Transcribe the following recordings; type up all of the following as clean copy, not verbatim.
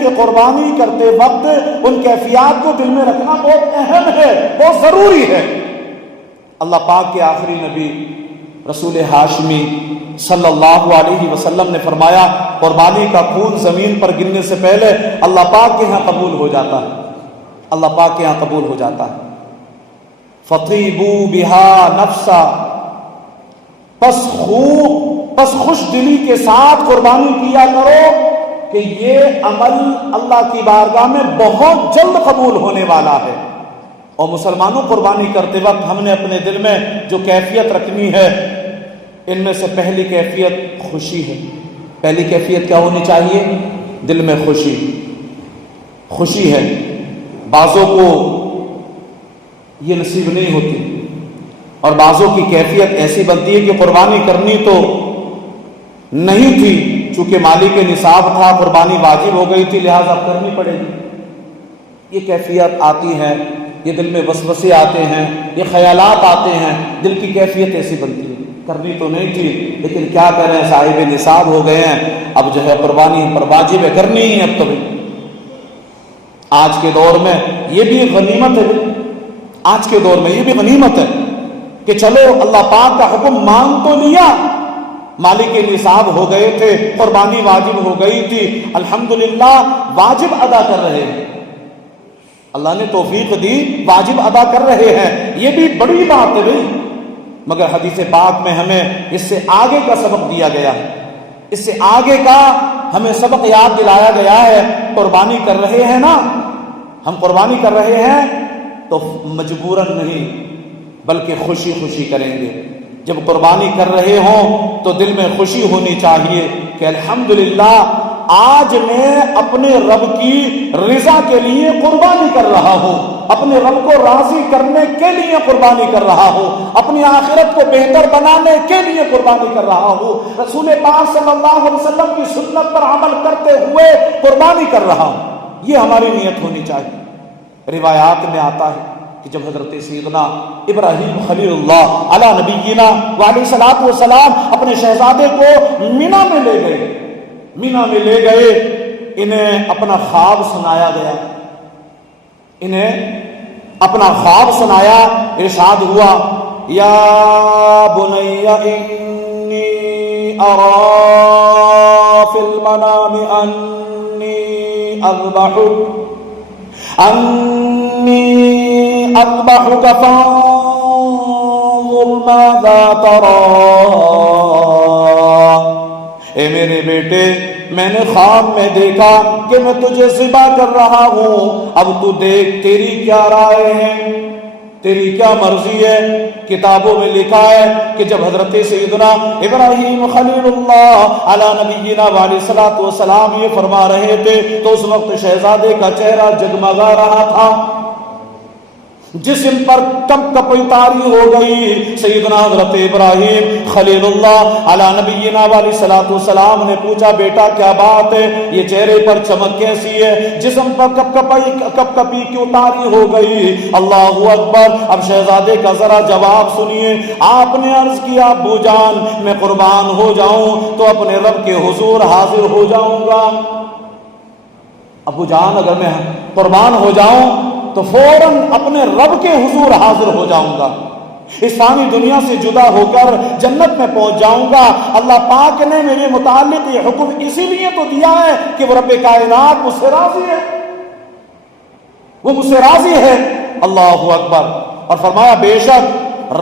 کہ قربانی کرتے وقت ان کیفیات کو دل میں رکھنا بہت اہم ہے، بہت ضروری ہے۔ اللہ پاک کے آخری نبی رسول ہاشمی صلی اللہ علیہ وسلم نے فرمایا قربانی کا خون زمین پر گرنے سے پہلے اللہ پاک کے ہاں قبول ہو جاتا ہے، اللہ پاک کے ہاں قبول ہو جاتا ہے۔ فطیبوا بہا نفسا، پس خوش دلی کے ساتھ قربانی کیا کرو کہ یہ عمل اللہ کی بارگاہ میں بہت جلد قبول ہونے والا ہے۔ اور مسلمانوں، قربانی کرتے وقت ہم نے اپنے دل میں جو کیفیت رکھنی ہے، ان میں سے پہلی کیفیت خوشی ہے۔ پہلی کیفیت کیا ہونی چاہیے؟ دل میں خوشی ہے۔ بعضوں کو یہ نصیب نہیں ہوتی، اور بعضوں کی کیفیت ایسی بنتی ہے کہ قربانی کرنی تو نہیں تھی، چونکہ مالی کے نصاب تھا، قربانی واجب ہو گئی تھی، لہٰذا کرنی پڑے گی۔ یہ کیفیت آتی ہے، یہ دل میں وسوسے آتے ہیں، یہ خیالات آتے ہیں، دل کی کیفیت ایسی بنتی ہے، کرنی تو نہیں تھی لیکن کیا کریں، صاحب نصاب ہو گئے ہیں، اب جو ہے قربانی پر واجب ہے، کرنی ہی ہے اب تو۔ آج کے دور میں یہ بھی ایک غنیمت ہے، آج کے دور میں یہ بھی غنیمت ہے کہ چلو اللہ پاک کا حکم مان تو لیا، مالی کے نصاب ہو گئے تھے، قربانی واجب ہو گئی تھی، الحمدللہ واجب ادا کر رہے ہیں، اللہ نے توفیق دی، واجب ادا کر رہے ہیں، یہ بھی بڑی بات ہے بھائی۔ مگر حدیث پاک میں ہمیں اس سے آگے کا سبق دیا گیا ہے، اس سے آگے کا ہمیں سبق یاد دلایا گیا ہے۔ قربانی کر رہے ہیں نا، ہم قربانی کر رہے ہیں تو مجبوراً نہیں بلکہ خوشی خوشی کریں گے۔ جب قربانی کر رہے ہوں تو دل میں خوشی ہونی چاہیے کہ الحمدللہ آج میں اپنے رب کی رضا کے لیے قربانی کر رہا ہوں، اپنے رب کو راضی کرنے کے لیے قربانی کر رہا ہوں، اپنی آخرت کو بہتر بنانے کے لیے قربانی کر رہا ہوں، رسول پاک صلی اللہ علیہ وسلم کی سنت پر عمل کرتے ہوئے قربانی کر رہا ہوں، یہ ہماری نیت ہونی چاہیے۔ روایات میں آتا ہے کہ جب حضرت سیدنا ابراہیم خلیل اللہ علی نبینا وعلیہ الصلوۃ والسلام اپنے شہزادے کو مینا میں لے گئے، انہیں اپنا خواب سنایا گیا، انہیں اپنا خواب سنایا، ارشاد ہوا یا بنی انی ارا فی المنام انی اذبحک فانظر ماذا تری۔ اے میرے بیٹے، میں نے خواب میں دیکھا کہ میں تجھے ذبح کر رہا ہوں، اب تو دیکھ تیری کیا رائے ہے، تیری کیا مرضی ہے۔ کتابوں میں لکھا ہے کہ جب حضرت سیدنا ابراہیم خلیل اللہ علی نبینا علیہ الصلوۃ والسلام یہ فرما رہے تھے تو اس وقت شہزادے کا چہرہ جگمگا رہا تھا، جسم پر کپ کپی طاری ہو گئی۔ سیدنا حضرت ابراہیم خلیل اللہ علی نبینا علیہ الصلوۃ والسلام نے پوچھا بیٹا کیا بات ہے، یہ چہرے پر چمک کیسی ہے، جسم پر کپ کپی کیوں طاری ہو گئی؟ اللہ اکبر۔ اب شہزادے کا ذرا جواب سنیے۔ آپ نے عرض کیا ابو جان میں قربان ہو جاؤں تو اپنے رب کے حضور حاضر ہو جاؤں گا، ابو جان اگر میں قربان ہو جاؤں تو فوراً اپنے رب کے حضور حاضر ہو جاؤں گا، اس فانی دنیا سے جدا ہو کر جنت میں پہنچ جاؤں گا۔ اللہ پاک نے میرے متعلق یہ حکم اسی لیے تو دیا ہے کہ وہ رب کائنات مجھ سے راضی ہے، وہ مجھ سے راضی ہے۔ اللہ اکبر۔ اور فرمایا بے شک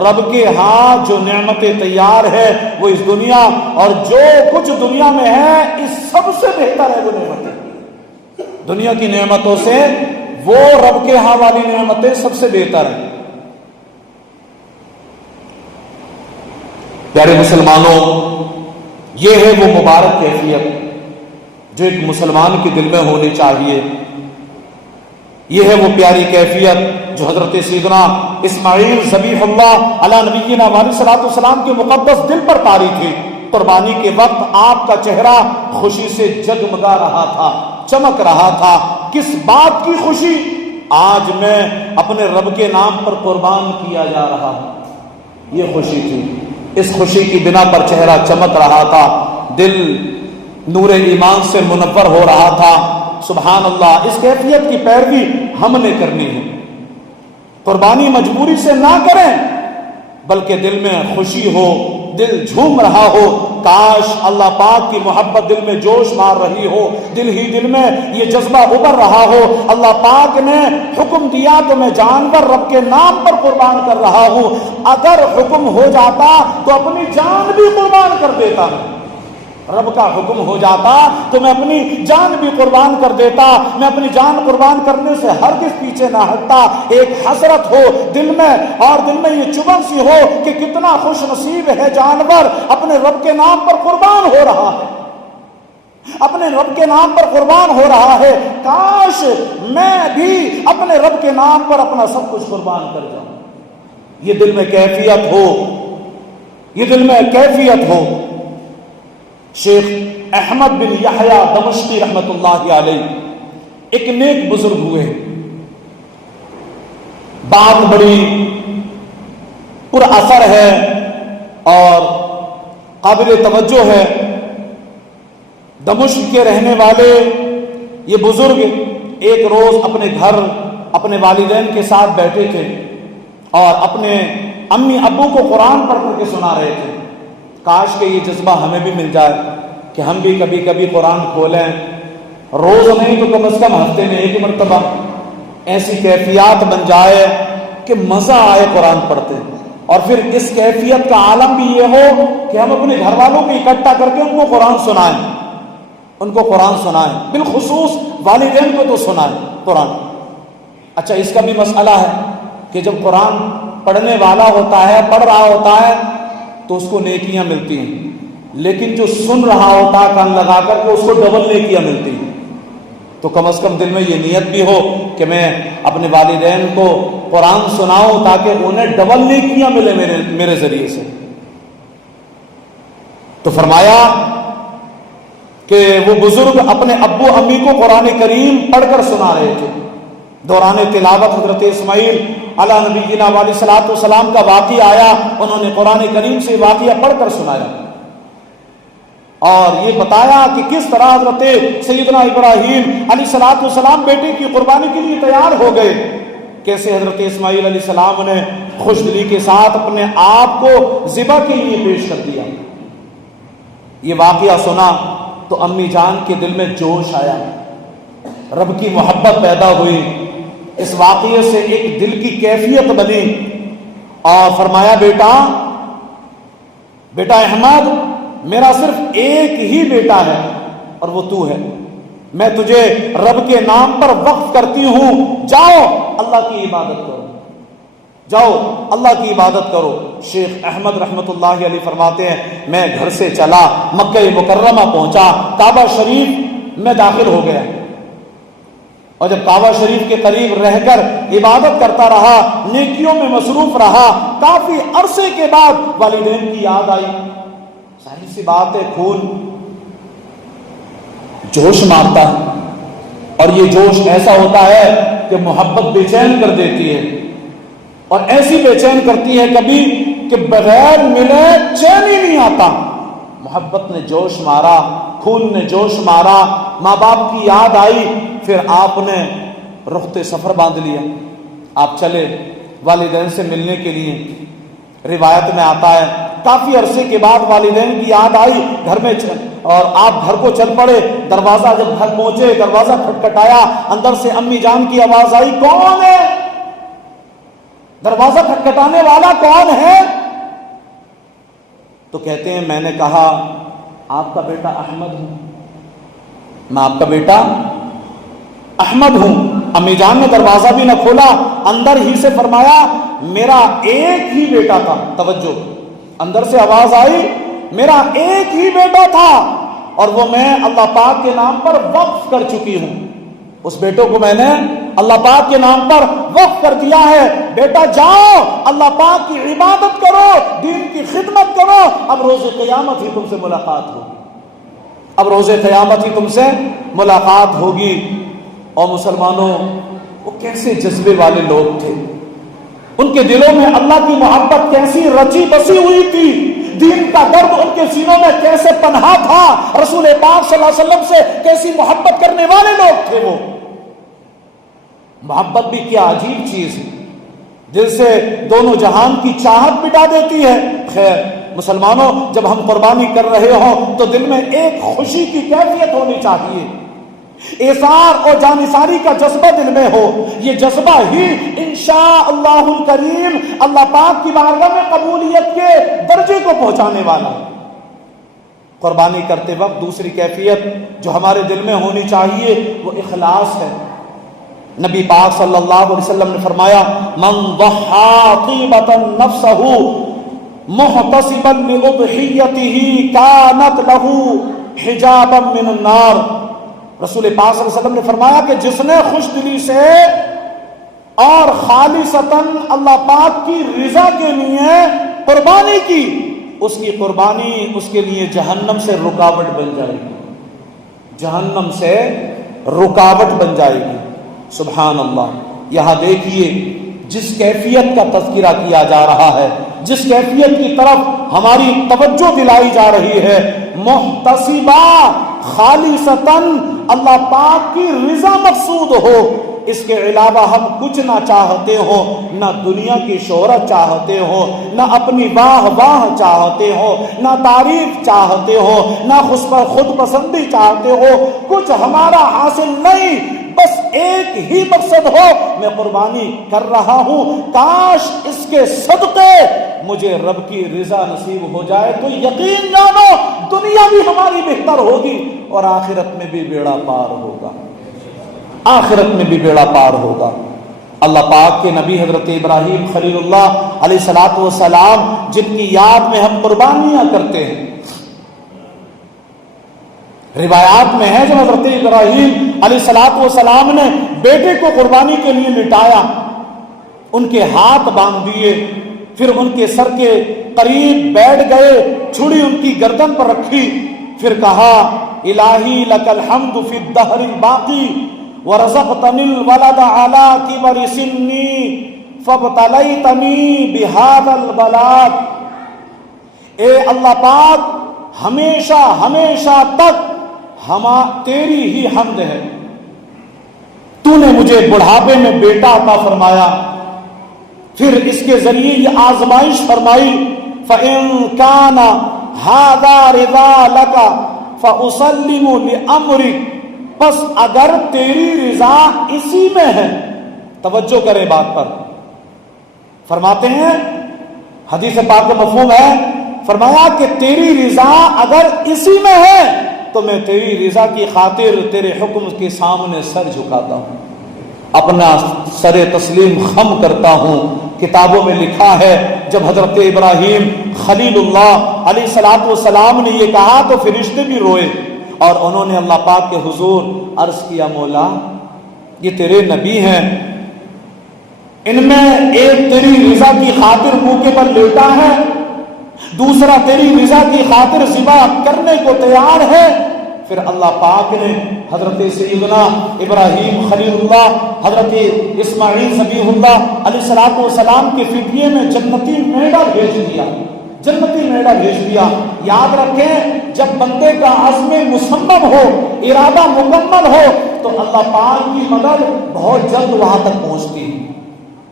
رب کے ہاں جو نعمتیں تیار ہے وہ اس دنیا اور جو کچھ دنیا میں ہے اس سب سے بہتر ہے۔ وہ نعمتیں دنیا کی نعمتوں سے وہ رب کے ہاں والی نعمتیں سب سے بہتر ہیں۔ پیارے مسلمانوں، یہ ہے وہ مبارک کیفیت جو ایک مسلمان کے دل میں ہونی چاہیے، یہ ہے وہ پیاری کیفیت جو حضرت سیدنا اسماعیل ذبیح اللہ علی نبینا علیہ الصلوۃ والسلام کے مقدس دل پر طاری تھی۔ قربانی کے وقت آپ کا چہرہ خوشی سے جگمگا رہا تھا، چمک رہا تھا۔ کس بات کی خوشی؟ آج میں اپنے رب کے نام پر قربان کیا جا رہا ہوں، یہ خوشی تھی۔ اس خوشی کی بنا پر چہرہ چمک رہا تھا، دل نور ایمان سے منور ہو رہا تھا۔ سبحان اللہ، اس کیفیت کی پیروی ہم نے کرنی ہے۔ قربانی مجبوری سے نہ کریں، بلکہ دل میں خوشی ہو، دل جھوم رہا ہو، کاش اللہ پاک کی محبت دل میں جوش مار رہی ہو، دل ہی دل میں یہ جذبہ ابھر رہا ہو، اللہ پاک نے حکم دیا تو میں جانور رب کے نام پر قربان کر رہا ہوں، اگر حکم ہو جاتا تو اپنی جان بھی قربان کر دیتا، رب کا حکم ہو جاتا تو میں اپنی جان بھی قربان کر دیتا، میں اپنی جان قربان کرنے سے ہرگز پیچھے نہ ہٹتا۔ ایک حسرت ہو دل میں، اور دل میں یہ چبھن سی ہو کہ کتنا خوش نصیب ہے جانور، اپنے رب کے نام پر قربان ہو رہا ہے، اپنے رب کے نام پر قربان ہو رہا ہے، کاش میں بھی اپنے رب کے نام پر اپنا سب کچھ قربان کر جاؤں۔ یہ دل میں کیفیت ہو، یہ دل میں کیفیت ہو۔ شیخ احمد بن یحییٰ دمشقی رحمۃ اللہ علیہ ایک نیک بزرگ ہوئے، بات بڑی پر اثر ہے اور قابل توجہ ہے۔ دمشق کے رہنے والے یہ بزرگ ایک روز اپنے گھر اپنے والدین کے ساتھ بیٹھے تھے اور اپنے امی ابو کو قرآن پڑھ کر کے سنا رہے تھے۔ کاش کہ یہ جذبہ ہمیں بھی مل جائے کہ ہم بھی کبھی کبھی قرآن کھولیں، روز نہیں تو کم از کم ہفتے میں ایک مرتبہ، ایسی کیفیات بن جائے کہ مزہ آئے قرآن پڑھتے، اور پھر اس کیفیت کا عالم بھی یہ ہو کہ ہم اپنے گھر والوں کو اکٹھا کر کے ان کو قرآن سنائیں، ان کو قرآن سنائیں، بالخصوص والدین کو تو سنائیں قرآن۔ اچھا، اس کا بھی مسئلہ ہے کہ جب قرآن پڑھنے والا ہوتا ہے، پڑھ رہا ہوتا ہے تو اس کو نیکیاں ملتی ہیں، لیکن جو سن رہا ہوتا ہے کان لگا کر کے اس کو ڈبل نیکیاں ملتی ہیں۔ تو کم از کم دل میں یہ نیت بھی ہو کہ میں اپنے والدین کو قرآن سناؤں تاکہ انہیں ڈبل نیکیاں ملے میرے ذریعے سے۔ تو فرمایا کہ وہ بزرگ اپنے ابو امی کو قرآن کریم پڑھ کر سنا رہے تھے۔ دوران تلاوت حضرت اسماعیل علی نبینا علیہ الصلوۃ والسلام کا واقعہ آیا، انہوں نے قرآن کریم سے واقعہ پڑھ کر سنایا اور یہ بتایا کہ کس طرح حضرت سیدنا ابراہیم علیہ الصلوۃ والسلام بیٹے کی قربانی کے لیے تیار ہو گئے، کیسے حضرت اسماعیل علیہ السلام نے خوش دلی کے ساتھ اپنے آپ کو ذبح کے لیے پیش کر دیا۔ یہ واقعہ سنا تو امی جان کے دل میں جوش آیا، رب کی محبت پیدا ہوئی، اس واقعے سے ایک دل کی کیفیت بنی اور فرمایا بیٹا احمد، میرا صرف ایک ہی بیٹا ہے اور وہ تو ہے، میں تجھے رب کے نام پر وقف کرتی ہوں، جاؤ اللہ کی عبادت کرو، جاؤ اللہ کی عبادت کرو۔ شیخ احمد رحمت اللہ علیہ فرماتے ہیں میں گھر سے چلا، مکہ مکرمہ پہنچا، کعبہ شریف میں داخل ہو گیا، اور جب کعبہ شریف کے قریب رہ کر عبادت کرتا رہا، نیکیوں میں مصروف رہا، کافی عرصے کے بعد والدین کی یاد آئی۔ ظاہر سی بات ہے، خون جوش مارتا ہے، اور یہ جوش ایسا ہوتا ہے کہ محبت بے چین کر دیتی ہے، اور ایسی بے چین کرتی ہے کبھی کہ بغیر ملے چین ہی نہیں آتا۔ محبت نے جوش مارا، خون نے جوش مارا، ماں باپ کی یاد آئی، پھر آپ نے رخت سفر باندھ لیا، آپ چلے والدین سے ملنے کے لیے۔ روایت میں آتا ہے کافی عرصے کے بعد والدین کی یاد آئی گھر میں، اور آپ گھر کو چل پڑے۔ دروازہ جب گھر پہنچے، دروازہ کھٹکھٹایا، اندر سے امی جان کی آواز آئی، کون ہے؟ دروازہ کھٹکھٹانے والا کون ہے؟ تو کہتے ہیں میں نے کہا آپ کا بیٹا احمد ہوں، میں آپ کا بیٹا احمد ہوں۔ امی جان نے دروازہ بھی نہ کھولا، اندر ہی سے فرمایا میرا ایک ہی بیٹا تھا۔ توجہ، اندر سے آواز آئی میرا ایک ہی بیٹا تھا اور وہ میں اللہ پاک کے نام پر وقف کر چکی ہوں، اس بیٹوں کو میں نے اللہ پاک کے نام پر وقف کر دیا ہے۔ بیٹا جاؤ اللہ پاک کی عبادت کرو، دین کی خدمت کرو، اب روز قیامت ہی تم سے ملاقات ہوگی، اب روز قیامت ہی تم سے ملاقات ہوگی۔ اور مسلمانوں، وہ کیسے جذبے والے لوگ تھے، ان کے دلوں میں اللہ کی محبت کیسی رچی بسی ہوئی تھی۔ دین کا درد ان کے سینوں میں کیسے پنہا تھا، رسول پاک صلی اللہ علیہ وسلم سے کیسی محبت کرنے والے لوگ تھے وہ۔ محبت بھی کیا عجیب چیز ہے، دل سے دونوں جہان کی چاہت مٹا دیتی ہے۔ خیر مسلمانوں، جب ہم قربانی کر رہے ہوں تو دل میں ایک خوشی کی کیفیت ہونی چاہیے، ایثار اور جانثاری کا جذبہ دل میں ہو۔ یہ جذبہ ہی انشاءاللہ الکریم اللہ پاک کی بارگاہ میں قبولیت کے درجے کو پہنچانے والا۔ قربانی کرتے وقت دوسری کیفیت جو ہمارے دل میں ہونی چاہیے وہ اخلاص ہے۔ نبی پاک صلی اللہ علیہ وسلم نے فرمایا، من ضحى طیبۃ نفسہ محتسبا لأضحیتہ کانت لہ حجابا من النار۔ رسول پاک صلی اللہ علیہ وسلم نے فرمایا کہ جس نے خوش دلی سے اور خالصتاً اللہ پاک کی رضا کے لیے قربانی کی، اس کی قربانی اس کے لیے جہنم سے رکاوٹ بن جائے گی، جہنم سے رکاوٹ بن جائے گی۔ سبحان اللہ۔ یہاں دیکھیے جس کیفیت کا تذکرہ کیا جا رہا ہے، جس کیفیت کی طرف ہماری توجہ دلائی جا رہی ہے، محتسبہ خالصتاً اللہ پاک کی رضا مقصود ہو، اس کے علاوہ ہم کچھ نہ چاہتے ہو، نہ دنیا کی شہرت چاہتے ہو، نہ اپنی واہ واہ چاہتے ہو، نہ تعریف چاہتے ہو، نہ خود پسندی چاہتے ہو، کچھ ہمارا حاصل نہیں، بس ایک ہی مقصد ہو، میں قربانی کر رہا ہوں، کاش اس کے صدقے مجھے رب کی رضا نصیب ہو جائے، تو یقین جانو دنیا بھی ہماری بہتر ہوگی اور آخرت میں بھی بیڑا پار ہوگا، آخرت میں بھی بیڑا پار ہوگا۔ اللہ پاک کے نبی حضرت ابراہیم خلیل اللہ علیہ الصلوۃ والسلام جن کی یاد میں ہم قربانیاں کرتے ہیں، روایات میں ہے جب حضرت ابراہیم علیہ الصلوۃ والسلام نے بیٹے کو قربانی کے لیے لٹایا، ان کے ہاتھ باندھ دیے، پھر ان کے سر کے قریب بیٹھ گئے، چھڑی ان کی گردن پر رکھی، پھر کہا الہی لک الحمد فی الدہر الباقی ورزقتنی الولد علی کبر سنی فابتلیتنی بہذا البلاء۔ اے اللہ پاک، ہمیشہ ہمیشہ تک تیری ہی حمد ہے، تو نے مجھے بڑھاپے میں بیٹا عطا فرمایا، پھر اس کے ذریعے یہ آزمائش فرمائی، فَإِن كَانَ هَذَا رِضَا لَكَ فَأُسَلِّمُ لِأَمْرِكَ، پس اگر تیری رضا اسی میں ہے، توجہ کریں بات پر، فرماتے ہیں حدیث پاک کا مفہوم ہے، فرمایا کہ تیری رضا اگر اسی میں ہے تو میں تیری رضا کی خاطر تیرے حکم کے سامنے سر جھکاتا ہوں، اپنا سر تسلیم خم کرتا ہوں۔ کتابوں میں لکھا ہے جب حضرت ابراہیم خلیل اللہ علیہ الصلوۃ والسلام نے یہ کہا تو فرشتے بھی روئے، اور انہوں نے اللہ پاک کے حضور عرض کیا، مولا یہ تیرے نبی ہیں، ان میں ایک تیری رضا کی خاطر موقع پر لیٹا ہے، دوسرا تیری رضا کی خاطر ذبح کرنے کو تیار ہے۔ پھر اللہ پاک نے حضرت سیدنا ابراہیم خلیل اللہ، حضرت اسماعیل ذبیح اللہ علیہ الصلوۃ والسلام کے فدیے میں جنتی میڑا بھیج دیا، جنتی میڑا بھیج دیا۔ یاد رکھیں جب بندے کا عزم مصمم ہو، ارادہ مکمل ہو، تو اللہ پاک کی مدد بہت جلد وہاں تک پہنچتی ہے،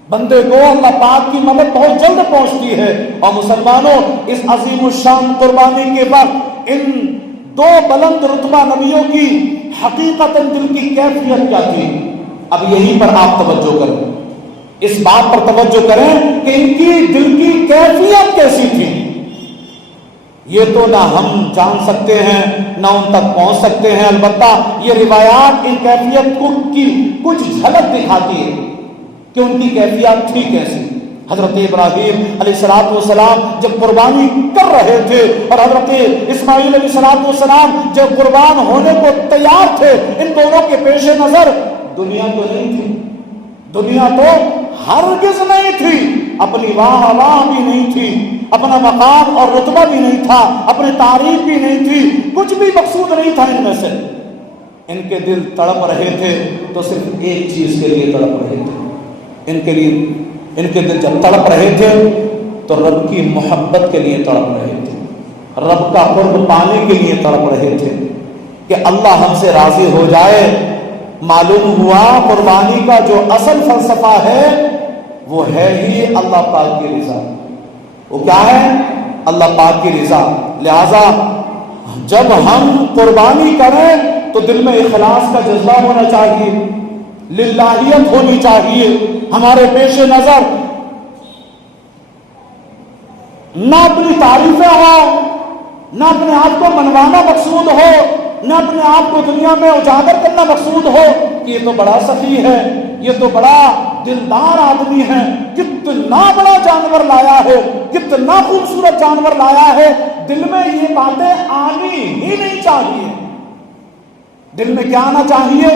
بندے کو اللہ پاک کی مدد بہت جلد پہنچتی ہے۔ اور مسلمانوں، اس عظیم الشان قربانی کے وقت ان دو بلند رتبہ نبیوں کی حقیقتاً دل کی کیفیت کیا تھی، اب یہیں پر آپ توجہ کریں، اس بات پر توجہ کریں کہ ان کی دل کی کیفیت کیسی تھی۔ یہ تو نہ ہم جان سکتے ہیں نہ ان تک پہنچ سکتے ہیں، البتہ یہ روایات ان کیفیت کو کی کچھ جھلک دکھاتی ہے کہ ان کی کیفیت تھی کیسی۔ حضرت ابراہیم علیہ الصلوۃ والسلام جب قربانی کر رہے تھے اور حضرت اسماعیل علیہ الصلوۃ والسلام جب قربان ہونے کو تیار تھے، ان دونوں کے پیش نظر دنیا تو نہیں تھی، دنیا تو ہرگز نہیں تھی، اپنی واہ واہ بھی نہیں تھی، اپنا مقام اور رتبہ بھی نہیں تھا، اپنی تعریف بھی نہیں تھی، کچھ بھی مقصود نہیں تھا ان میں سے۔ ان کے دل تڑپ رہے تھے تو صرف ایک چیز کے لیے تڑپ رہے تھے، ان کے دل جب تڑپ رہے تھے تو رب کی محبت کے لیے تڑپ رہے تھے۔ رب کا قرب پانے کے لیے تڑپ رہے تھے کہ اللہ ہم سے راضی ہو جائے۔ معلوم ہوا قربانی کا جو اصل فلسفہ ہے وہ ہے ہی اللہ پاک کی رضا۔ وہ کیا ہے؟ اللہ پاک کی رضا۔ لہذا جب ہم قربانی کریں تو دل میں اخلاص کا جذبہ ہونا چاہیے، للہیت ہونی چاہیے ہمارے پیش نظر، نہ اپنی تعریفیں ہوں، نہ اپنے آپ کو منوانا مقصود ہو، نہ اپنے آپ کو دنیا میں اجاگر کرنا مقصود ہو کہ یہ تو بڑا سخی ہے، یہ تو بڑا دلدار آدمی ہے، کتنا بڑا جانور لایا ہے، کتنا خوبصورت جانور لایا ہے۔ دل میں یہ باتیں آنی ہی نہیں چاہیے۔ دل میں کیا آنا چاہیے؟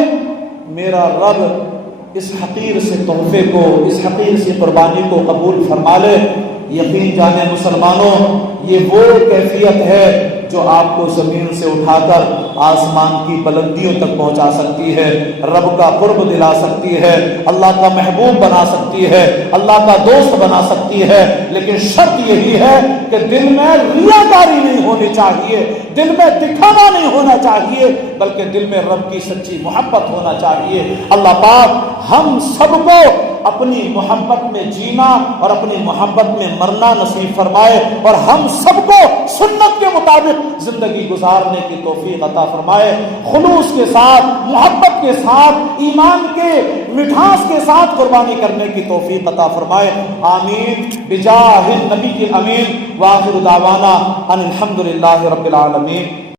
میرا رب اس حقیر سے تحفے کو، اس حقیر سے قربانی کو قبول فرما لے۔ یقین جانے مسلمانوں، یہ وہ کیفیت ہے جو آپ کو زمین سے اٹھا کر آسمان کی بلندیوں تک پہنچا سکتی ہے، رب کا قرب دلا سکتی ہے، اللہ کا محبوب بنا سکتی ہے، اللہ کا دوست بنا سکتی ہے۔ لیکن شرط یہی ہے کہ دل میں ریاکاری نہیں ہونی چاہیے، دل میں دکھاوا نہیں ہونا چاہیے، بلکہ دل میں رب کی سچی محبت ہونا چاہیے۔ اللہ پاک ہم سب کو اپنی محبت میں جینا اور اپنی محبت میں مرنا نصیب فرمائے، اور ہم سب کو سنت کے مطابق زندگی گزارنے کی توفیق عطا فرمائے۔ خلوص کے ساتھ، محبت کے ساتھ، ایمان کے مٹھاس کے ساتھ قربانی کرنے کی توفیق عطا فرمائے۔ آمین بجاہ النبی الامین، وآخر دعوانا ان الحمدللہ رب العالمین۔